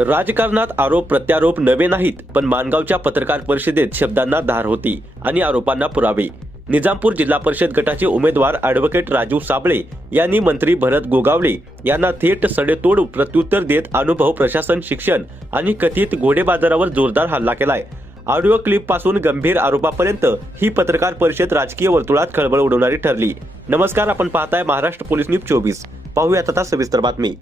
राजकारणात आरोप प्रत्यारोप नवे नाहीत, पण माणगावच्या पत्रकार परिषदेत शब्दांना धार होती आणि आरोपांना पुरावे. निजामपूर जिल्हा परिषद गटाचे उमेदवार ॲडव्होकेट राजू साबळे यांनी मंत्री भरत गोगावले यांना थेट सडेतोड प्रत्युत्तर देत अनुभव, प्रशासन, शिक्षण आणि कथित घोडेबाजारावर जोरदार हल्ला केलाय. ऑडिओ क्लिप पासून गंभीर आरोपापर्यंत ही पत्रकार परिषद राजकीय वर्तुळात खळबळ उडवणारी ठरली. नमस्कार, आपण पाहताय महाराष्ट्र पोलीस न्यूज 24. पाहूयात आता सविस्तर बातमी.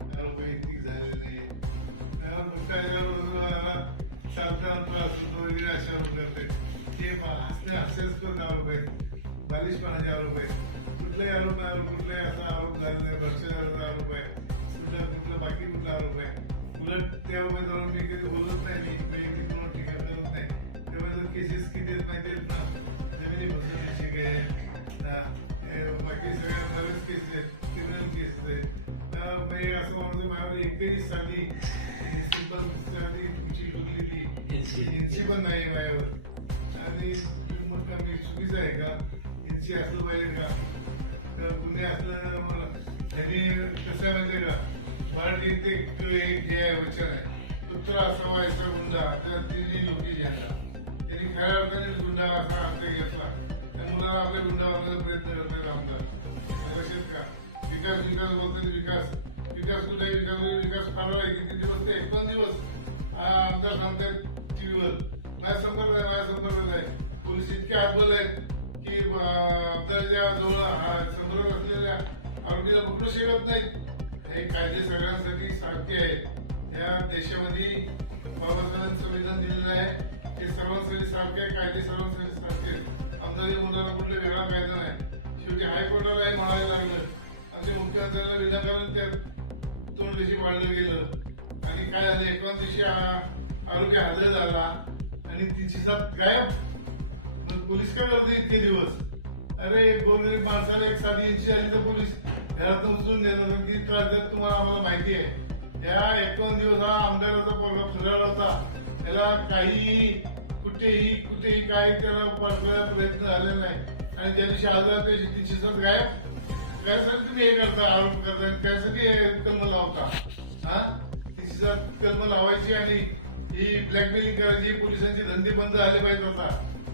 पण नाही माझ्यावर आणि मग मी चुकीचं आहे का? यांची असलं पाहिजे का? तर पुणे असलं मला त्यांनी कसं माहिती का, मराठी ते एक हे वचन आहे, पुत्र असावा याचा गुंडा तर तिन्ही लोकी घ्यायला. त्यांनी खऱ्या अर्थाने गुंडा असा अर्थ घेतला. त्या मुलाला आपल्या गुंडा बनवायचा प्रयत्न करतात आमदार. लक्षात का? विकास विकास बोलतात, विकास विकास कुठे विकास फारवा आहे. किती दिवस ते 1 दिवस आमदार सांगतात टीव्हीवर. माझ्या संपर्क नाही. पोलीस इतके आत्मल आहेत की आमदाराच्या जवळ संपर्क असलेल्या आरोपीला पकडू शकत नाहीत. हे कायदे सगळ्यांसाठी सारखे आहेत. या देशामध्ये बाबासाहेबांनी संविधान दिलेलं आहे, हे सर्वांसाठी सारखे आहे. कायदे सर्वांसाठी सारखे आहेत. आमदारी मुलाला कुठला वेगळा कायदा नाही. शेवटी हायकोर्टाला हे म्हणायला लागलं. आमच्या मुख्यमंत्र्यांना विनाकारण त्यात तोंडदेशी पाडलं गेलं आणि काय झालं, 51 दिवशी आरोपी हजर झाला आणि तिची साथ गायब. पोलीस काय करते इतके दिवस? अरे गोरगरीब माणसाला एक साधी इंची आली तर पोलीस घरात उचलून देणार. किती त्रास देत तुम्हाला आम्हाला माहिती आहे. या 51 दिवस हा आमदाराचा पोरगा फिरला होता. त्याला काही कुठेही काय त्याला पाठवायला प्रयत्न झालेला नाही आणि त्या दिवशी हजर त्याची तिची साथ गायब. त्यासाठी तुम्ही हे करता, आरोप करता, त्यासाठी कलम लावता. हा, तिची साथ कलम लावायची आणि ही ब्लॅकमेलिंग करायची. पोलिसांचे धंदे बंद झाले पाहिजे होता.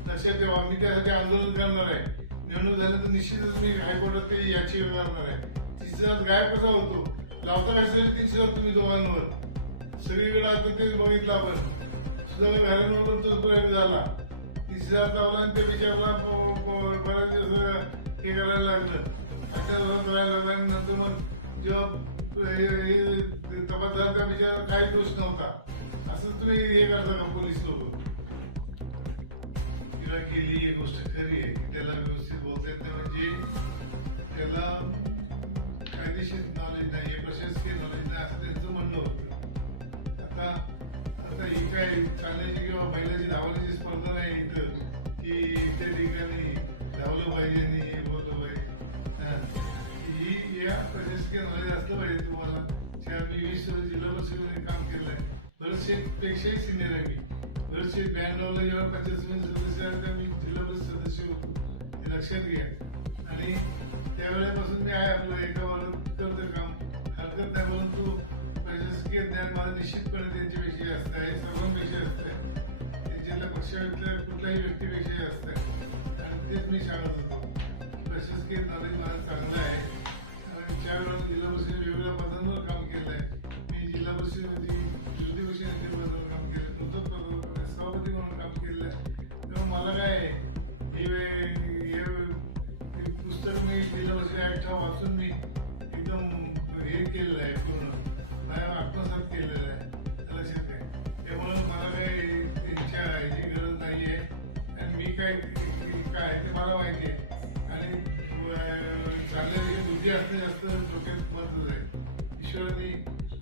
लक्षात ठेवा, मी त्यासाठी आंदोलन करणार आहे. निवडणूक झाल्यानंतर निश्चितच मी हायकोर्टात ते याचिका करणार आहे. तिसरा गायब कसा होतो? लावता कशाला 300 तुम्ही दोघांवर? सगळीकडे आता ते बघितलं आपण. सुद्धा घरांवर पण तो प्रयोग झाला. तिसरा लावला आणि त्या विचारला बऱ्याच दिवस हे करायला लागलं. करायला लागलं आणि नंतर मग जेव्हा तपास झाला त्या विचाराला काही दोष नव्हता. असं तुम्ही हे करता का पोलीस लोक? तिला केली ही गोष्ट खरी आहे की त्याला व्यवस्थित बोलता येत नाही, म्हणजे त्याला कायदेशीर नॉलेज नाही, प्रशासकीय नॉलेज नाही, असं त्यांचं म्हणणं होतं. आता ही काय चालण्याची किंवा बैलाची धावण्याची स्पर्धा नाही इथं की त्या ठिकाणी धावलं पाहिजे आणि हे बोललं पाहिजे. ही या प्रशासकीय नॉलेज असलं पाहिजे तुम्हाला. 20 जिल्हा परिषदेमध्ये काम केलं आहे. बरेचसे पेक्षाही सिनियर आहे मी. बरेचसे बँडला जेव्हा 25 सदस्य आहेत तेव्हा मी जिल्हा परिषद सदस्य होतो. हे लक्षात घ्या. आणि त्यावेळेपासून मी आहे आपलं एकावर करतं काम, हरकत नाही. परंतु प्रशासकीय ज्ञान माझं निश्चितपणे त्यांच्यापेक्षा जास्त आहे, सर्वांपेक्षा जास्त आहे. त्यांच्यातल्या पक्षातल्या कुठल्याही व्यक्तीपेक्षा जास्त आहे. आणि तेच मी सांगत होतो, प्रशासकीय नॉलेज माझं चांगलं आहे. आणि 4 वेळा जिल्हा परिषद वेगवेगळ्या पदांवर काम केलं आहे. मी जिल्हा परिषदेमध्ये विरोधी पक्ष नेते पदावर काम केलं, सभापती म्हणून काम केलं आहे. तेव्हा मला काय हे पुस्तक मी जिल्हा परिषद ऍक्ट वाचून मी एकदम हे केलेलं आहे, पूर्ण माझ्या आत्मसात केलेलं आहे. लक्षात आहे. त्यामुळे मला काही त्यांच्या ह्याची गरज नाही आहे. आणि मी काय ते मला माहिती आहे. आणि चांगल्या बुद्धी असणे जास्त डोक्यात महत्त्वाचं आहे. ईश्वराने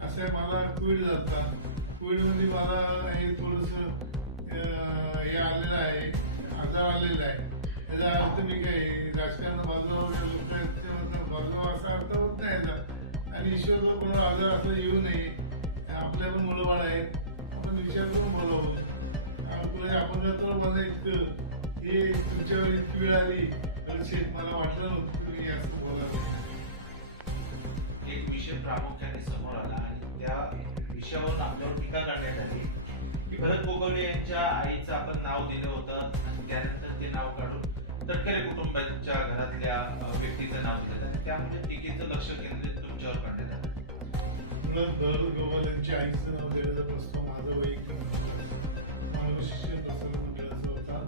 असं मला कोविड झाला. कोविडमध्ये मला हे थोडंसं हे आलेलं आहे, आजार आलेला आहे. त्याचा अर्थ मी काय राजकारण बाजूला लोक आहेत बाजूला असा अर्थ होत नाही याचा. आणि ईश्वर कोणाला आजार असं येऊ नये. आपल्या पण मुलं बाळ आहेत, आपण विचार करून बोलावं. आपण तर मला इतकं हे तुमच्यावर इतकी वेळ आली मला वाटलं नव्हतं तुम्ही असं बोलावं. एक विषय प्रामुख्याने समोर आला आणि त्या विषयावरून आपल्यावर टीका करण्यात आली की भरत गोगवले यांच्या आईचं आपण नाव दिलं होतं आणि त्यानंतर ते नाव काढून तटकरे कुटुंबाच्या घरातल्या व्यक्तीचं नाव दिलं आणि त्यामुळे टीकेचं लक्ष केंद्रित तुमच्यावर करण्यात आलं. मुळात भरत गोगवले यांच्या आईचं नाव देण्याचा प्रस्ताव माझा वैयक्तिक नव्हता. मानव शिक्षण प्रसारण मंडळाचा होता.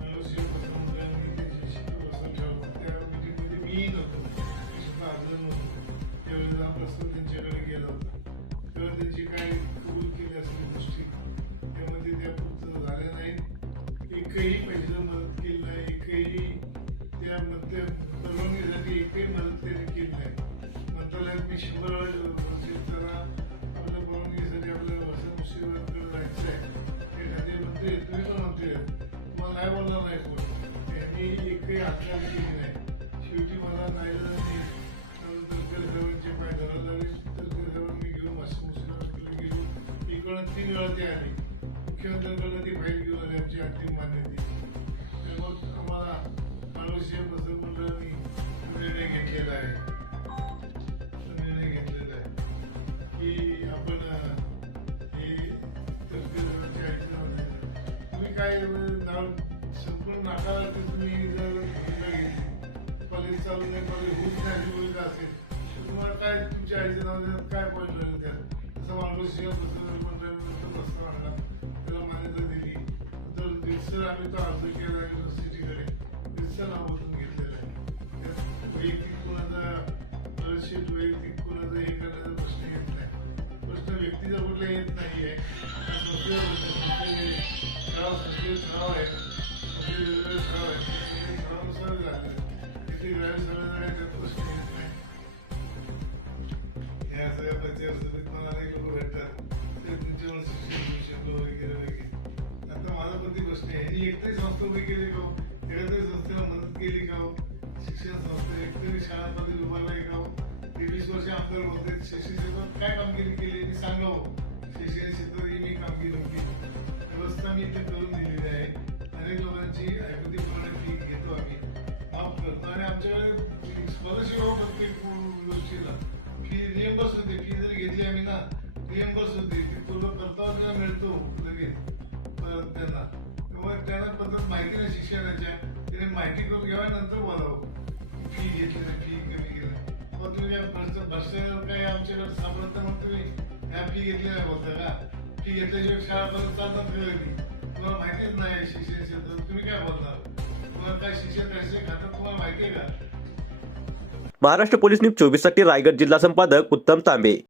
मानव शिक्षण प्रसारण मंडळाने त्यांची शिक्षण प्रसारण ठेवलं. त्या मीटिंगमध्ये मीही नव्हतो. शिक्षणाचा आग्रह नव्हतो. त्यावेळेला हा प्रस्ताव त्यांच्याकडे गेला होता. तेव्हा त्यांची काय कबूल केली असलेली गोष्टी त्यामध्ये त्या पूर्ण झाल्या नाहीत. एकही पैशाला मदत केली नाही. एकही त्या मध्य परवानगीसाठी एकही मदत त्यांनी केली नाही. मंत्रालयात मी 100 वेळा त्याला आपल्या परवानगीसाठी आपल्याला वसंतकडे जायचं आहे. ते खाते मंत्री आहेत, तुम्ही पण मंत्री आहेत, तुम्हाला नाही बोलणार नाही कोण. त्यांनी एकही हातचाल केली नाही. शेवटी मला नाही तटकरे साहेबांचे पाय धरायला लागले. तटकरे साहेबांनी घेऊन वसंतकडे गेलो. 1 वेळा 3 वेळा ते आले. मुख्यमंत्र्यांकडे ती फाईल घेऊन आली आमची अंतिम मान्यते. तर मग आम्हाला मानव शिक्षण प्रसारण मंडळाने निर्णय घेतलेला आहे की आपण हे तटकरे साहेबांचे आईचं नाव द्यायचं. तुम्ही काय नाव संपूर्ण नाकाला ते तुम्ही जर भूमिका घेतली, कॉलेज चालू नाही, कॉलेज होत नाही भूमिका असेल तर तुम्हाला काय तुमच्या आईचं नाव देण्यात काय पॉईंट लागेल त्यात. तसं मानव शिक्षण प्रसारण मंडळाने प्रस्ताव आणला, त्याला मान्यता दिली. तर रितसर आम्ही तो अर्ज केला आहे युनिव्हर्सिटीकडे. रितसर नाव बदलून घेतलेलं आहे. त्यात वैयक्तिक कोणाचा बरेचशे वैयक्तिक कोणाचं हे करण्याचा प्रश्न येत नाही. प्रश्न व्यक्तीचा कुठला येत नाही आहे. ठराव आहे, ठराव आहे, ठरावानुसार झालं. किती ग्राह्य सगळं त्यात प्रश्न येत नाही. ह्या सगळ्या पंचायत मला अनेक लोक भेटतात, ते तुमच्यावर शिक्षण वगैरे वगैरे. आता माझा पण ती प्रश्न आहे, ही एकतरी संस्था उभी केली का? एखाद्या संस्थेला मदत केली का? शिक्षण संस्था एकतरी शाळांमध्ये उभारलाय का? 23 वर्ष आमदार होते, शिक्षण क्षेत्रात काय कामगिरी केली मी सांगावं. शिक्षण क्षेत्रात मी कामगिरी केली, व्यवस्था मी इथे करून दिलेली आहे. अनेक लोकांची आयुर्वेदिकपणे फी घेतो आम्ही, माफ करतो. आणि आमच्याकडे स्कॉलरशिप प्रत्येक गोष्टीला फी रिएम्बर्स होते. फी जरी घेतली आम्ही ना, रिएम्बर्स होते. ती पूर्ण करता मिळतो लगेच परत त्यांना. तेव्हा त्यांना पद्धत माहिती नाही शिक्षणाच्या, त्याने माहिती करून घ्यावा, नंतर बोलावं. फी घेतली नाही, फी कमी केली. मग तुम्ही भरसेवर काही आमच्याकडे सापडता, मग तुम्ही ह्या फी घेतली नाही बोलता का? फी घेतल्याशिवाय शाळा परत चालतात का? तुम्हाला माहितीच नाही शिक्षण क्षेत्रात, तुम्ही काय बोलणार? तुम्हाला काय शिक्षण पैसे खातात तुम्हाला माहिती आहे का? महाराष्ट्र पोलीस न्यूज 24 साठी रायगड जिल्हा संपादक उत्तम तांबे.